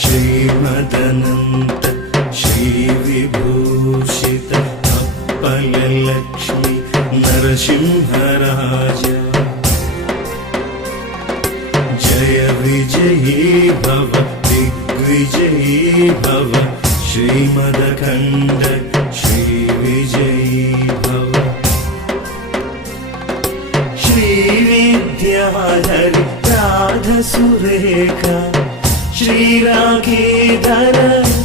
श्रीमदनन्त श्रीविभूषित अप्पलक्ष्मी नरसिंहराजा जय विजयी भव दिग्विजयी भव श्रीमदखण्ड श्रीविजयी भव श्रीविद्याधरि राधसुरेखा श्रीराखीधर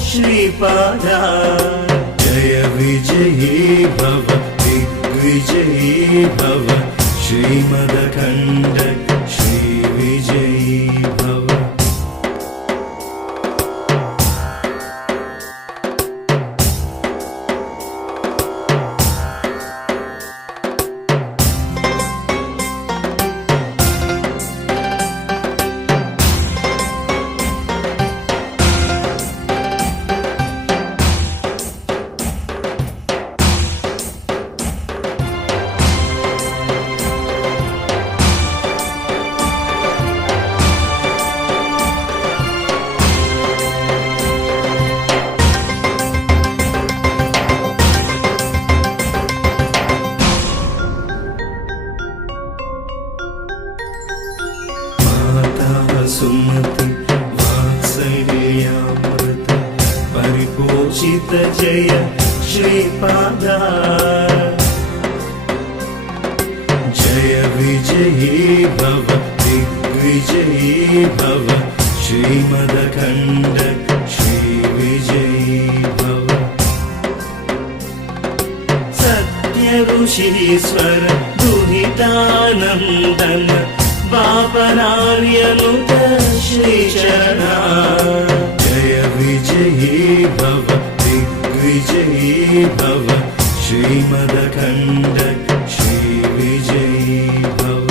श्रीपादा जय विजयी भव दिग्विजयी भव श्रीमदखण्ड श्रीविजयी भव सुमति वात्सल्यामृत परिपोषित जय श्रीपादा जय विजयी भव दिग्विजयी भव श्रीमदखण्ड श्रीविजयी भव सत्य ऋषीश्वर दुहितानन्दन बापनार्यनुत श्रीचरणा जय विजयी भव दिग्विजयी भव श्रीमदखण्ड श्रीविजयी भव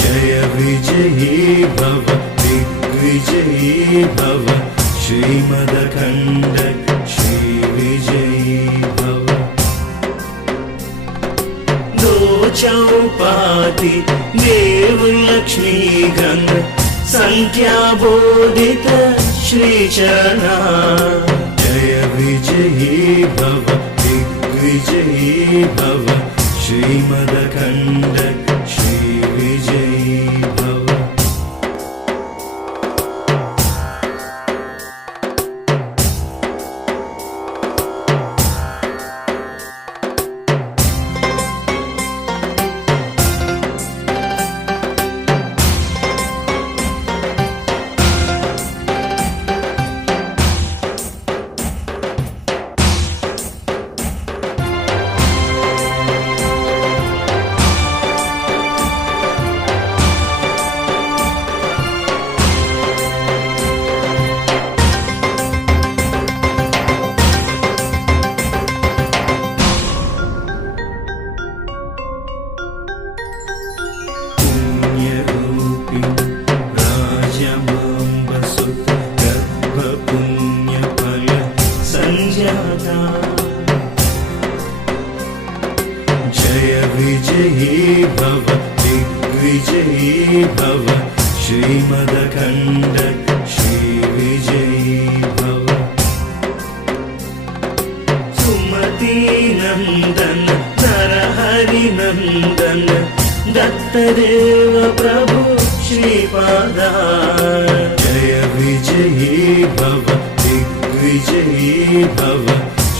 जय विजयी भव दिग्विजयी भव श्रीमदखण्ड श्रीविजयी भव दो चौपाति देव लक्ष्मी गंग संख्याबोधित श्रीचरणा जय विजयी भव दिग्विजयी भव श्रीमदखण्ड श्रीविजयी भव जय विजयी भव दिग्विजयी भव श्रीमदखण्ड श्रीविजयी भव सुमति नन्दन नरहरि नन्दन दत्तदेव प्रभु श्रीपादा जय विजयी भव दिग्विजयी भव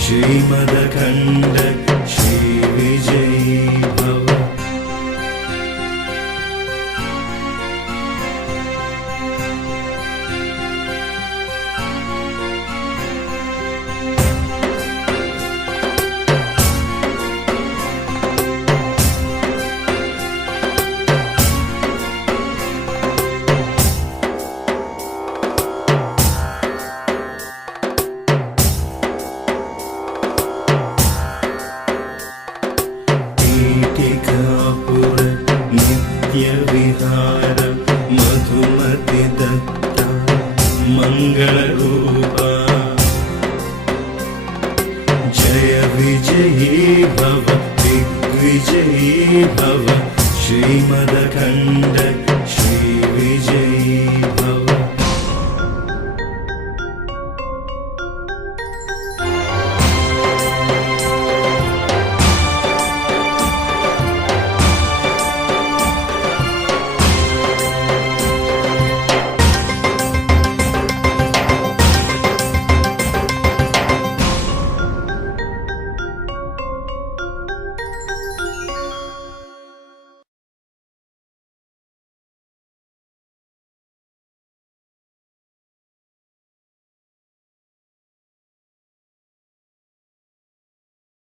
श्रीमदखण्ड श्रीविजयी भव विजयी भव दिग्विजयी भव श्रीमदखण्ड